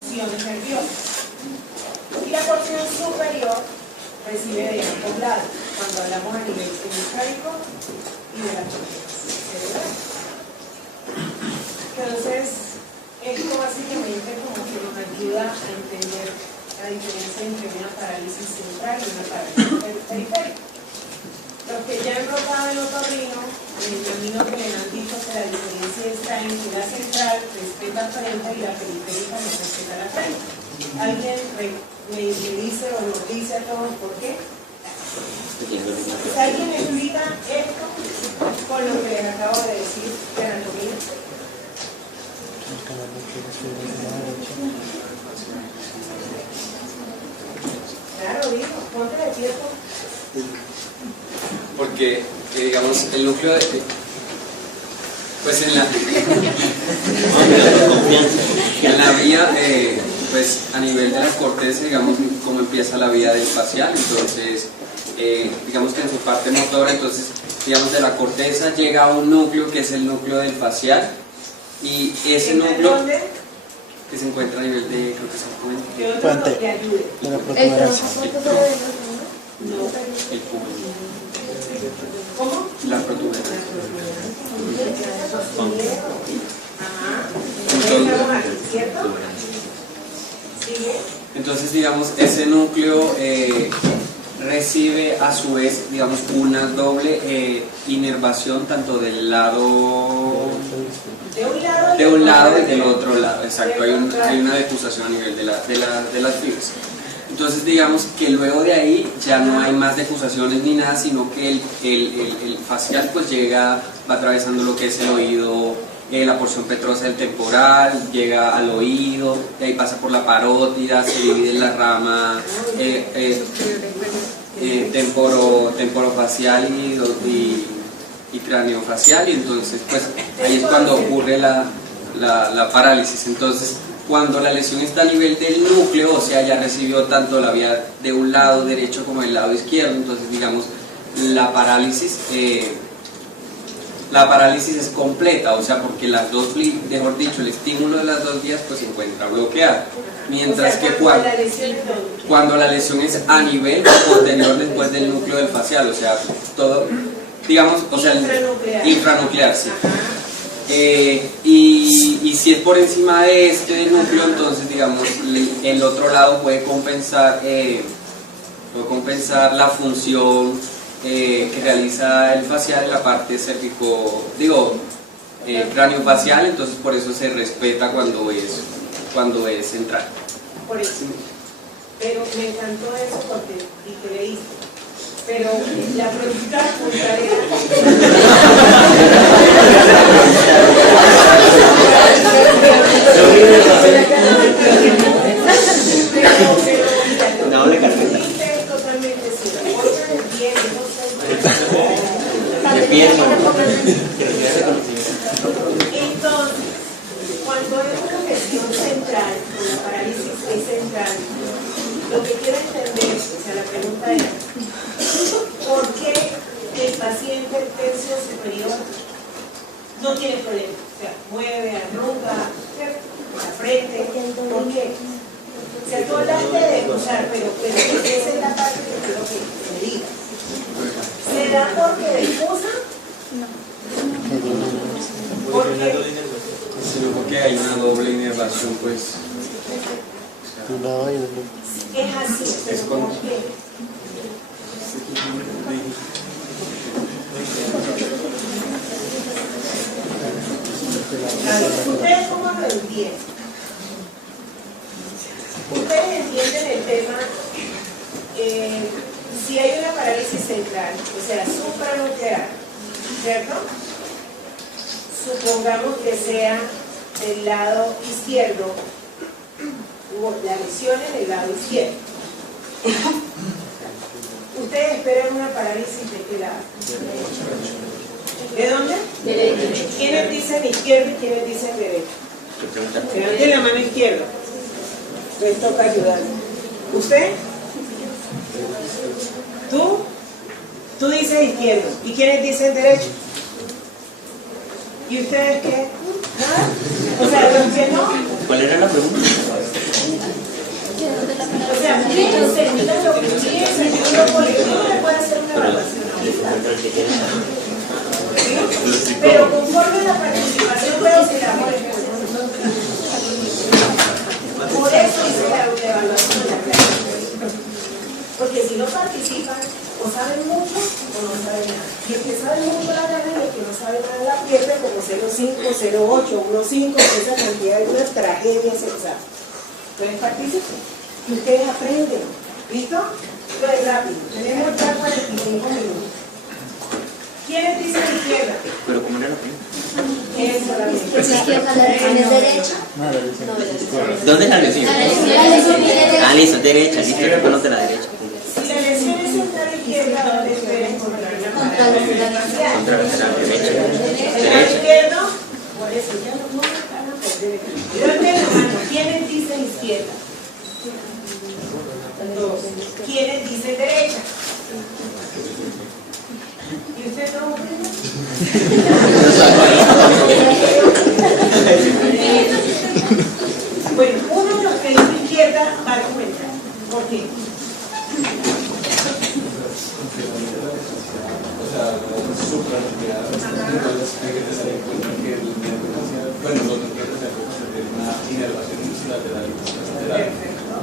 nerviosas. Y la porción superior recibe de ambos lados, cuando hablamos a nivel hemisférico y de la corteza cerebral. Entonces, esto básicamente como que nos ayuda a entender la diferencia entre una parálisis central y una parálisis periférica. Los que ya han rotado el otorrino, me imagino que me han dicho que la diferencia está en que la central respeta frente y la periférica no respeta la frente. ¿Alguien me dice o nos dice a todos por qué? ¿Alguien me explica esto con lo que les acabo de decir de anatomía? Claro, dijo, ponte de pie. Porque, digamos, el núcleo de... Pues en la vía, pues a nivel de la corteza, digamos, cómo empieza la vía del facial, entonces, digamos que en su parte motora, entonces, digamos, de la corteza llega a un núcleo que es el núcleo del facial, y ese núcleo que se encuentra a nivel de, creo que es el puente de la protuberancia. el público. ¿Cómo? La protuberancia. Entonces, digamos, ese núcleo recibe a su vez, digamos, una doble inervación tanto del lado de un lado y del otro lado. Exacto, hay una decusación a nivel de las fibras. Entonces, digamos que luego de ahí ya no hay más decusaciones ni nada, sino que el facial pues va atravesando lo que es el oído, la porción petrosa del temporal, llega al oído, de ahí pasa por la parótida, se divide en la rama temporofacial y craneofacial, y entonces pues ahí es cuando ocurre la parálisis. Entonces, cuando la lesión está a nivel del núcleo, o sea, ya recibió tanto la vía de un lado derecho como del lado izquierdo, entonces digamos, la parálisis es completa, o sea, porque las dos, mejor dicho, el estímulo de las dos vías pues se encuentra bloqueado. Mientras que cuando la lesión es a nivel posterior después del núcleo del facial, o sea, todo, digamos, o sea, infranuclear, sí. Y si es por encima de este núcleo, entonces digamos el otro lado puede compensar la función que realiza el facial en la parte craniofacial, entonces por eso se respeta cuando es central. Por eso. Pero me encantó eso porque dije, leíste. Pero la pregunta contraria. No, le carpeta. Es totalmente cierto. De pie, entonces, cuando es una lesión central, o la parálisis es central, lo que quiero entender, o sea, la pregunta es, ¿por qué el paciente del tercio superior no tiene problema? O sea, mueve, arruga, la frente, ¿por qué? O sea, tú hablaste de gozar, pero esa es la parte que quiero que me digas. ¿Será porque defusa? No. ¿Por qué? Porque hay una doble inervación, pues. Es así, pero ¿por qué? ¿Ustedes cómo lo entienden? Ustedes entienden el tema, si hay una parálisis central, o sea, supranuclear, ¿cierto? Supongamos que sea del lado izquierdo, la lesión en el lado izquierdo. ¿Ustedes esperan una parálisis de qué lado? ¿De dónde? Derecho. ¿Quiénes dicen izquierdo y quiénes dicen derecho? Levanten la mano izquierda. Les toca ayudar. ¿Usted? ¿Tú dices izquierdo. ¿Y quiénes dicen derecho? ¿Y ustedes qué? ¿Nada? O sea, los que no. ¿Cuál era la pregunta? Y el que sabe mucho la gana y el que no sabe nada la pierde, como 0,5, 0,8, 1,5, esa cantidad es una tragedia sensata. Entonces participen. Y ustedes aprenden. ¿Listo? Entonces rápido. Tenemos ya 45 minutos. ¿Quiénes dicen izquierda? Pero ¿cómo era la primera? Eso, la Izquierda, la lesión es derecha. ¿Dónde es la lesión? Ah, listo, derecha, listo, reconozco la derecha. Si la lesión es central izquierda, ¿dónde debe encontrar la Contra parada? Contra la derecha. El Derecha. izquierdo, por eso ya no me van a perder. Levanten la mano. ¿Quiénes dicen izquierda? Dos. ¿Quiénes dicen derecha? ¿Y usted no? Bueno, uno de los que dice izquierda va a comentar. ¿Por qué?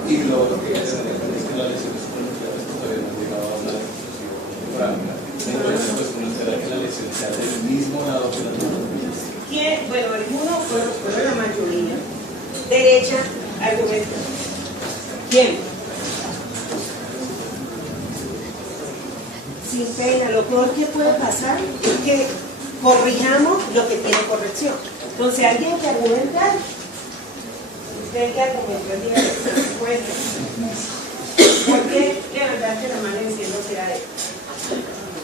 Y lo otro que es que la lesión supranuclear todavía no ha llegado a hablar de explosivo foramen. Entonces, pues uno espera que la lesión sea del mismo lado que la otra. ¿Quién? Bueno, algunos fueron la mayoría. Derecha, argumento. ¿Quién? Sin pena, lo peor que puede pasar es que corrijamos lo que tiene corrección. Entonces, alguien que argumenta, usted que argumenta, dígale, cuente. ¿Por qué levantaste la mano diciendo que era él?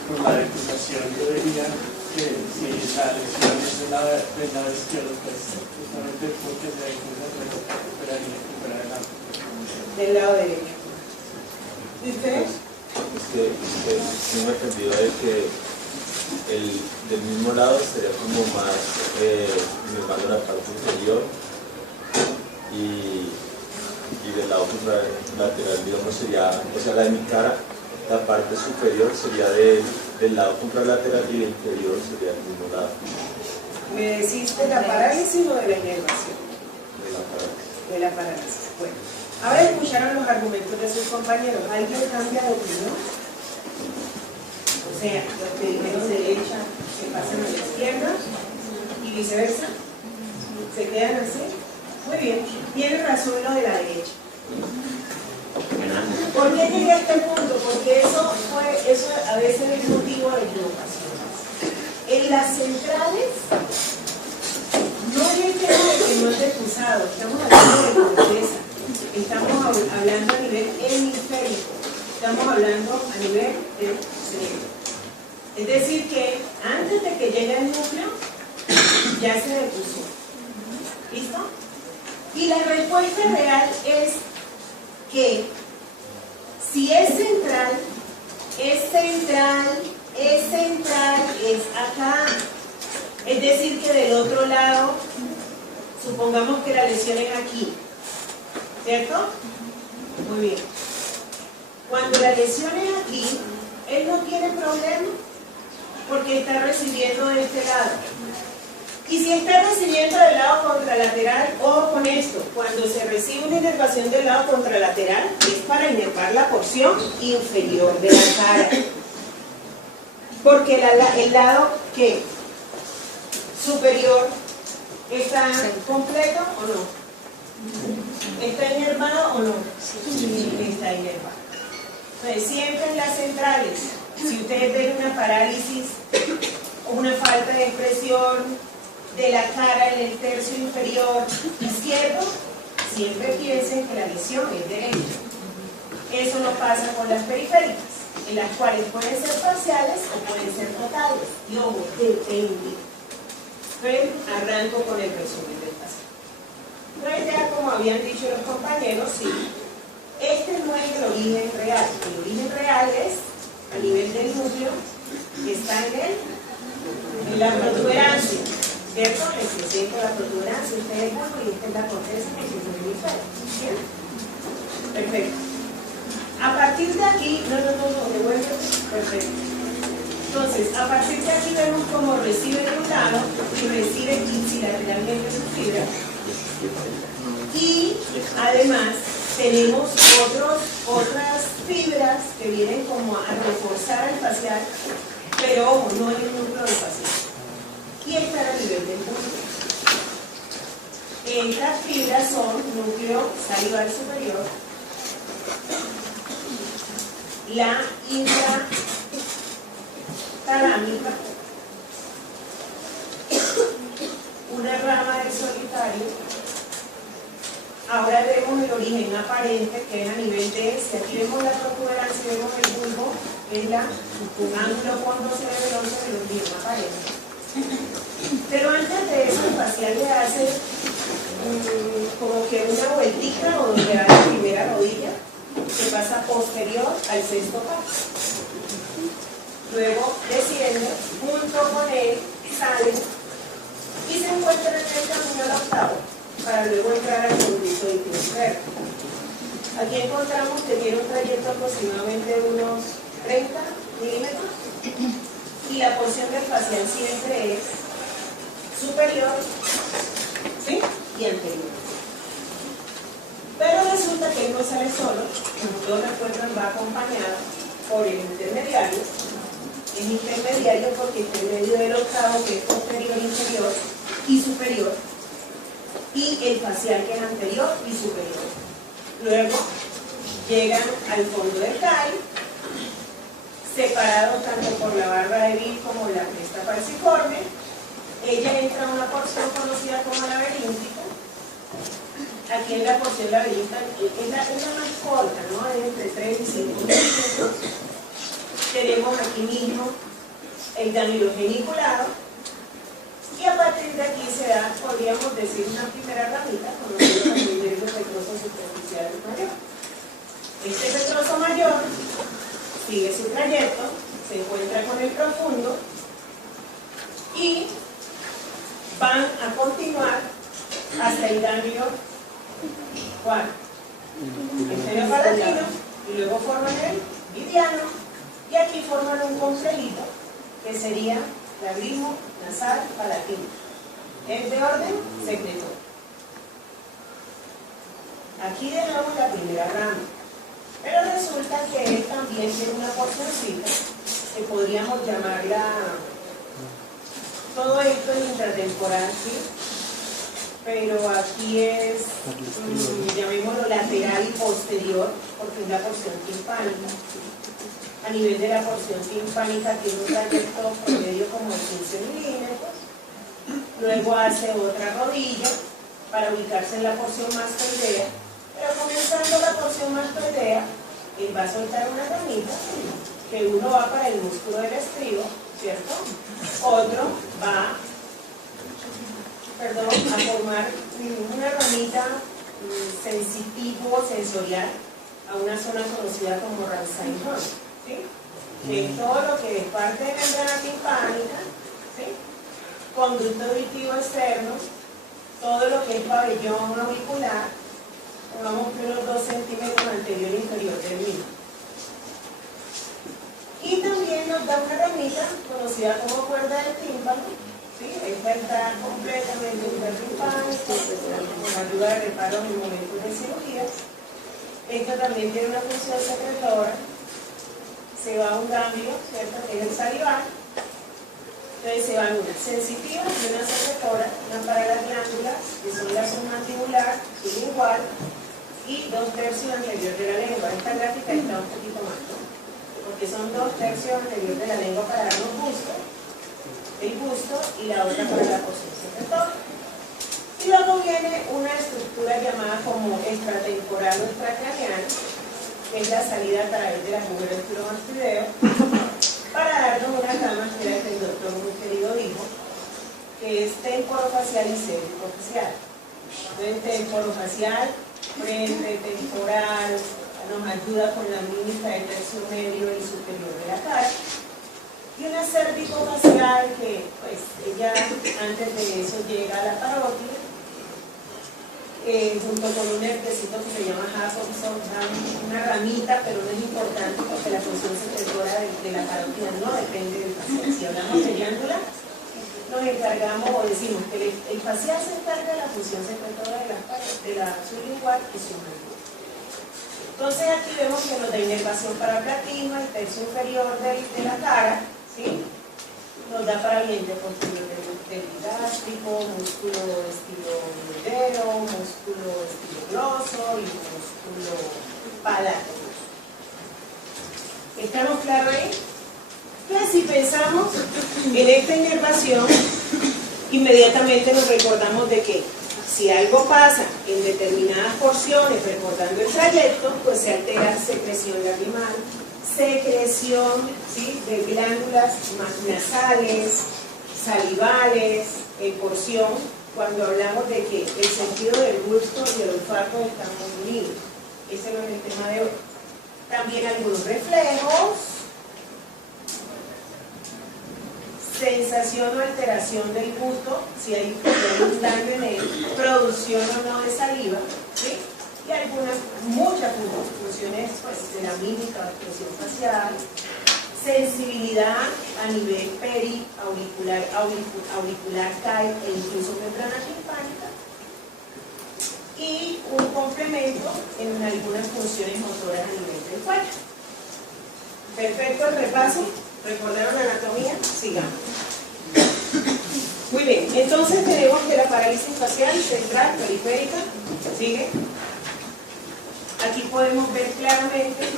Por la reputación, yo diría que si la lesión es del lado izquierdo, pues justamente porque se recuperaría adelante. Del lado derecho. ¿Y ustedes? Es que tengo entendido de que el del mismo lado sería como más inervando la parte inferior y del lado contralateral, digamos, sería, o sea, la de mi cara, la parte superior sería del lado contralateral y el inferior sería del mismo lado. ¿Me decís de la parálisis o de la inervación? De la parálisis. De la parálisis. Bueno, ahora escucharon los argumentos de sus compañeros. ¿Alguien cambia de opinión? O sea, los que dijeron derecha se pasan a la izquierda y viceversa. ¿Se quedan así? Muy bien. Tiene razón lo de la derecha. ¿Por qué llegué a este punto? Porque eso a veces es motivo de equivocaciones. En las centrales no es el tema de que no es excusado, estamos hablando de corteza, estamos hablando a nivel hemisférico, estamos hablando a nivel del cerebro. Es decir que antes de que llegue el núcleo ya se depuso. ¿Listo? Y la respuesta real es que si es central, es acá. Es decir que del otro lado, supongamos que la lesión es aquí, ¿cierto? Muy bien. Cuando la lesión es aquí, él no tiene problema porque está recibiendo de este lado. Y si está recibiendo del lado contralateral, ojo con esto, cuando se recibe una inervación del lado contralateral, es para inervar la porción inferior de la cara. Porque el lado que superior está completo o no. ¿Está inervado o no? Sí, está inervado. Entonces, siempre en las centrales, si ustedes ven una parálisis o una falta de expresión de la cara en el tercio inferior izquierdo, siempre piensen que la lesión es derecha. Eso no pasa con las periféricas, en las cuales pueden ser parciales o pueden ser totales. Y ojo, depende. Entonces, arranco con el resumen del pasado. Entonces, ya como habían dicho los compañeros, sí, este no es el origen real. El origen real es a nivel del núcleo, que está en la protuberancia. ¿Cierto? Les presento la protuberancia, ustedes ven, y esta es la corteza que se hemisferio. ¿Bien? Perfecto. A partir de aquí, no, devuelve. Perfecto. Entonces, a partir de aquí vemos cómo recibe de un lado y recibe ipsilateralmente su fibra. Y además tenemos otras fibras que vienen como a reforzar el facial pero ojo, no en el núcleo del paciente. Y estar a nivel del músculo. Estas fibras son núcleo salival superior, la intratalámica, una rama del solitario. Ahora vemos el origen aparente, que es a nivel de, si aquí vemos la protuberancia, vemos el bulbo, es un ángulo condocerebroso del origen aparente. Pero antes de eso, el facial le hace como que una vueltica o donde da la primera rodilla, que pasa posterior al sexto paso. Luego desciende, junto con él, sale y se encuentra en el camino al octavo, para luego entrar al conducto interno. Aquí encontramos que tiene un trayecto aproximadamente de unos 30 milímetros y la porción del facial siempre es superior, ¿sí?, y anterior. Pero resulta que él no sale solo, como todos recuerdan, va acompañado por el intermediario. Es intermediario porque está en medio del octavo, que es posterior, inferior y superior, y el facial, que es anterior y superior. Luego llegan al fondo del CAI, separados tanto por la barra de Bill como la cresta falciforme. Ella entra a una porción conocida como laberíntica. Aquí en la porción laberíntica es la más corta, ¿no? Es entre 3 y 5 milímetros. Tenemos aquí mismo el ganglio geniculado. Y a partir de aquí se da, podríamos decir, una primera ramita, conocida como el nervio petroso superficial mayor. Este petroso mayor sigue su trayecto, se encuentra con el profundo y van a continuar hasta el ganglio palatino y luego forman el mediano y aquí forman un complejito que sería lagrimal nasal palatino. Es de orden secretor. Aquí dejamos la primera rama, pero resulta que él también tiene una porcioncita que podríamos llamarla, todo esto es intratemporal, ¿sí? Pero aquí es, llamémoslo lateral y posterior, porque es la porción timpánica. A nivel de la porción timpánica tiene un trayecto promedio como de 15 milímetros. Luego hace otra rodilla para ubicarse en la porción mastoidea. Pero comenzando la porción mastoidea, él va a soltar una ramita, que uno va para el músculo del estribo, ¿cierto? Otro va a formar una ramita sensitivo-sensorial a una zona conocida como Ramsay Hunt, ¿sí? Que es todo lo que es parte de la membrana timpánica, ¿sí? Conducto auditivo externo, todo lo que es pabellón auricular, pongamos que unos 2 centímetros anterior e inferior del mismo. Y también nos da una ramita conocida como cuerda del tímpano, ¿sí? Esta está completamente intertimpánica, con ayuda de reparo en momentos de cirugía. Esta también tiene una función secretora. Se va a un ganglio, ¿cierto?, que es el salival. Entonces se van una sensitiva y una secretora, una para las glándulas, que son la submandibular, sublingual, y 2/3 anterior de la lengua. Esta gráfica está un poquito más, ¿no?, porque son 2/3 anterior de la lengua para darnos gusto, el gusto, y la otra para la porción secretora. Y luego viene una estructura llamada como extratemporal o extracraneal, que es la salida a través de la mujeres turomastoideo, para darnos unas ramas que era el que el doctor muy querido dijo, que es temporofacial y cervicofacial. Entonces, temporofacial, frente, temporal, nos ayuda con la mímica del tercio medio y superior de la cara. Y una cervicofacial que, pues, ella antes de eso llega a la parótida, junto con un nervecito que se llama Jacobson, una ramita, pero no es importante porque la función secretora de la parótida no depende del facial. Si hablamos de glándula, nos encargamos o decimos que el facial se encarga de la función secretora de la sublingual y submandibular. Entonces aquí vemos que nos da inervación para platismo, el tercio inferior de la cara, ¿sí? Nos da para vientre posterior del gástrico, músculo estilo músculo estilo gloso y músculo palato. ¿Estamos claros ahí? Entonces, si pensamos en esta inervación, inmediatamente nos recordamos de que si algo pasa en determinadas porciones recordando el trayecto, pues se altera secreción lacrimal, secreción, ¿sí?, de glándulas nasales, salivales, en porción, cuando hablamos de que el sentido del gusto y el olfato están muy unidos. Ese no es el tema de hoy. También algunos reflejos, sensación o alteración del gusto, si hay un daño en él, producción o no de saliva, ¿sí? Y algunas, muchas funciones pues, de la mímica, expresión facial, sensibilidad a nivel periauricular, auricular, CAI e incluso membrana timpánica, y un complemento en algunas funciones motoras a nivel del cuello. Perfecto el repaso. ¿Recordaron la anatomía? Sigamos. Muy bien, entonces tenemos que la parálisis facial, central, periférica, ¿sigue? Aquí podemos ver claramente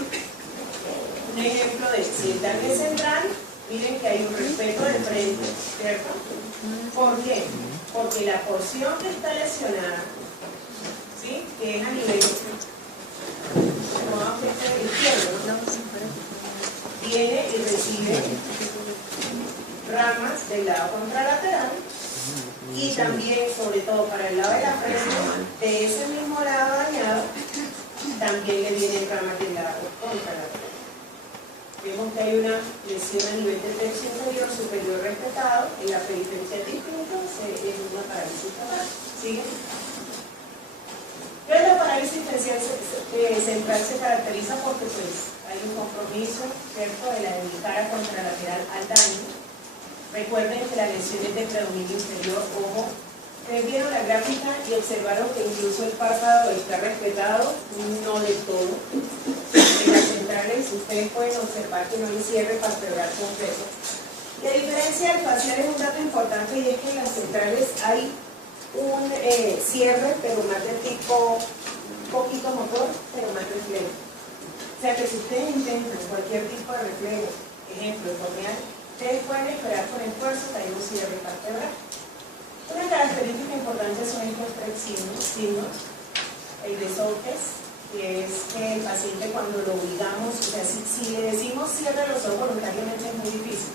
un ejemplo de si el daño es central, miren que hay un respeto del frente, ¿cierto? ¿Por qué? Porque la porción que está lesionada, ¿sí?, que es a nivel izquierdo, ¿no?, viene y recibe ramas del lado contralateral y también, sobre todo para el lado de la frente, de ese mismo lado dañado, también le vienen ramas del lado contralateral. Vemos que hay una lesión a nivel del tercio inferior superior respetado, en la periferia distinta, es una parálisis total. ¿Sigue? Entonces la parálisis central se caracteriza porque pues hay un compromiso, ¿cierto?, de la cara contralateral al daño. Recuerden que la lesión es de predominio inferior, ojo. Ustedes vieron la gráfica y observaron que incluso el párpado está respetado, no del todo. En las centrales ustedes pueden observar que no hay cierre palpebral completo. Y a diferencia del facial es un dato importante, y es que en las centrales hay un cierre, pero más de tipo poquito motor, pero más reflejo. O sea que si ustedes intentan cualquier tipo de reflejo, ejemplo, corneal, ustedes pueden esperar con esfuerzo que haya un cierre palpebral. Una característica importante son estos tres signos. El de Soukes, que es que el paciente cuando lo obligamos, o sea, si le decimos cierre los ojos voluntariamente es muy difícil.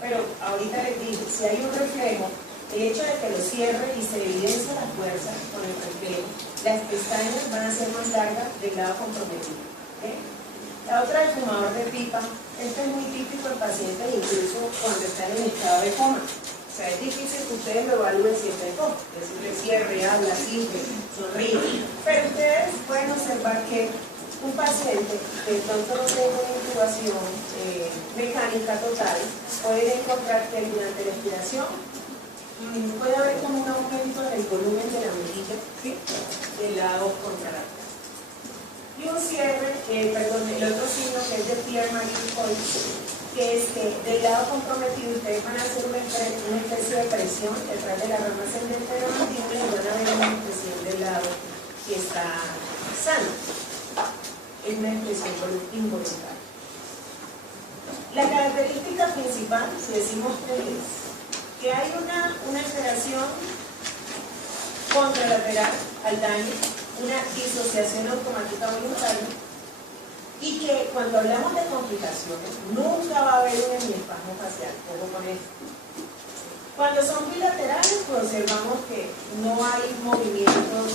Pero ahorita les dije, si hay un reflejo, el hecho de que lo cierre y se evidencia la fuerza con el reflejo, las pestañas van a ser más largas del lado comprometido. ¿Okay? La otra, el fumador de pipa. Este es muy típico en pacientes incluso cuando están en estado de coma. O sea, es difícil que ustedes lo evalúen si está en coma. Decirle cierre, habla, simple, sonríe. Pero ustedes pueden observar que un paciente que de pronto no tenga una intubación mecánica total, puede encontrar que durante la respiración puede haber como un aumento en el volumen de la mejilla, ¿sí?, del lado contralateral. Y un cierre, perdón, el otro signo que es de Pierre-Marie-Coy, que es que del lado comprometido ustedes van a hacer una especie de presión detrás de la rama ascendente de la mandíbula y van a ver una expresión del lado que está sano. Es una expresión involuntaria. La característica principal, si decimos que es que hay una alteración contralateral al daño, una disociación automática voluntaria, y que cuando hablamos de complicaciones nunca va a haber un hemiespasmo facial, ojo con esto. Cuando son bilaterales, pues observamos que no hay movimientos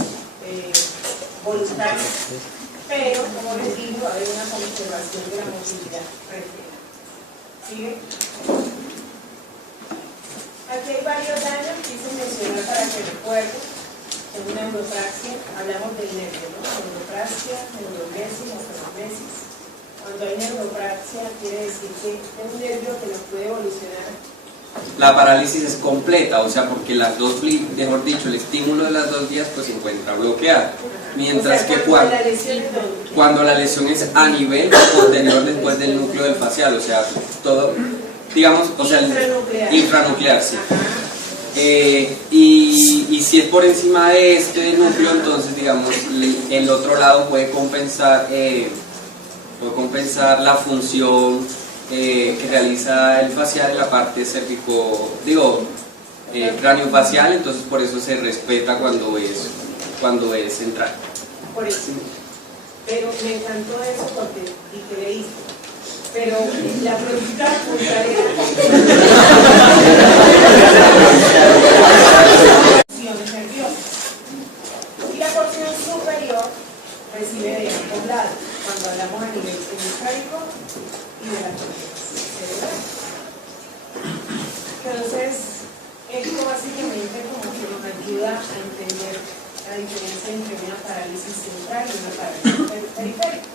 voluntarios, pero como les digo, va a haber una conservación de la movilidad refleja. ¿Sigue? Aquí hay varios daños, quise mencionar para que recuerden. En una neuropraxia, hablamos del nervio, ¿no? Neuropraxia, neurognesis, osteognesis. Cuando hay neuropraxia, quiere decir que es un nervio que nos puede evolucionar. La parálisis es completa, o sea, porque las dos, mejor dicho, el estímulo de las dos vías pues se encuentra bloqueado. Mientras que cuando la lesión es a nivel posterior después del núcleo del facial, o sea, todo digamos, o sea, infranuclear, sí. Y si es por encima de este núcleo, entonces digamos el otro lado puede compensar la función que realiza el facial en la parte craniofacial, entonces por eso se respeta cuando es central. Por eso. Pero me encantó eso porque leíste. Pero la pregunta nerviosas. Y la porción superior recibe de ambos lados, cuando hablamos a nivel hemisférico y de la corteza cerebral. Entonces, esto básicamente como que nos ayuda a entender la diferencia entre una parálisis central y una parálisis periférica.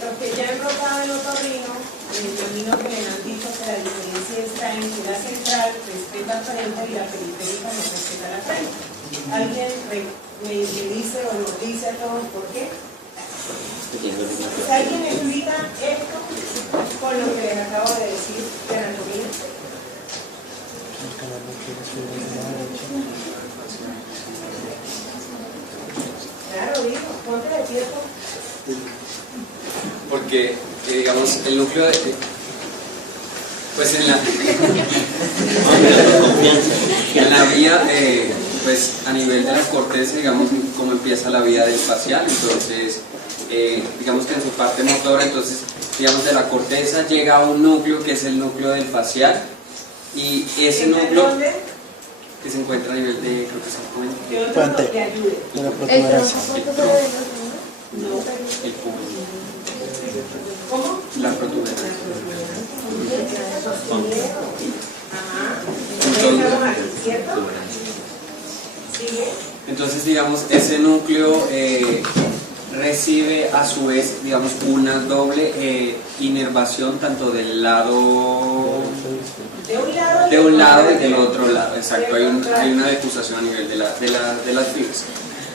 Los que ya han rotado el otorrino, en el camino que les han dicho que la diferencia está en que la central respeta la frente y la periférica no respeta la frente. ¿Alguien me dice o nos dice a todos por qué? ¿Alguien explica esto con lo que les acabo de decir de anatomía? Claro, digo, ponte de pie. Porque, digamos, el núcleo de... Pues en la vía, pues a nivel de la corteza, digamos, cómo empieza la vía del facial, entonces, digamos que en su parte motora, entonces, digamos, de la corteza llega a un núcleo que es el núcleo del facial, y ese núcleo que se encuentra a nivel de, creo que se encuentra... Que ayude. El público. ¿Cómo? La protuberancia. Entonces, digamos, ese núcleo recibe a su vez, digamos, una doble inervación tanto del lado de un lado y del otro lado. Exacto, hay una decusación a nivel de las fibras.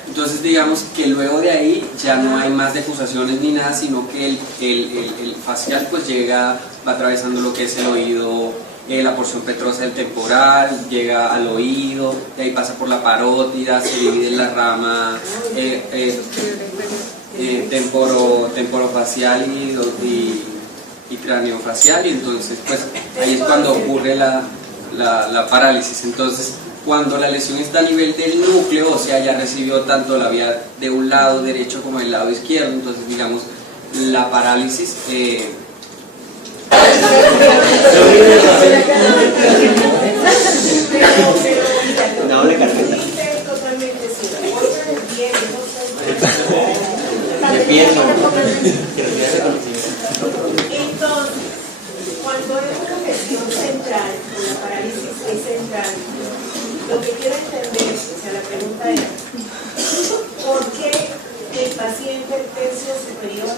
Entonces digamos que luego de ahí ya no hay más decusaciones ni nada, sino que el facial pues va atravesando lo que es el oído, la porción petrosa del temporal, llega al oído, de ahí pasa por la parótida, se divide en la rama temporofacial y craniofacial, y entonces pues ahí es cuando ocurre la parálisis. Entonces, cuando la lesión está a nivel del núcleo, o sea, ya recibió tanto la vía de un lado derecho como el lado izquierdo, entonces digamos, la parálisis doble carpeta. Entonces, cuando es una lesión central, la parálisis es central, lo que quiero entender, o sea, la pregunta es, ¿por qué el paciente del tercio superior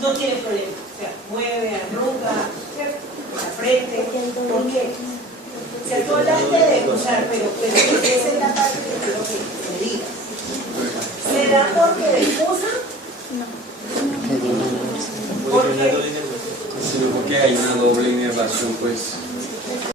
no tiene problema? O sea, mueve, arruga, la frente, ¿por qué? O sea, tú hablaste de usar, pero esa es la parte que quiero que me digas. ¿Será porque defusa? No. ¿Por qué? porque hay una doble inervación, pues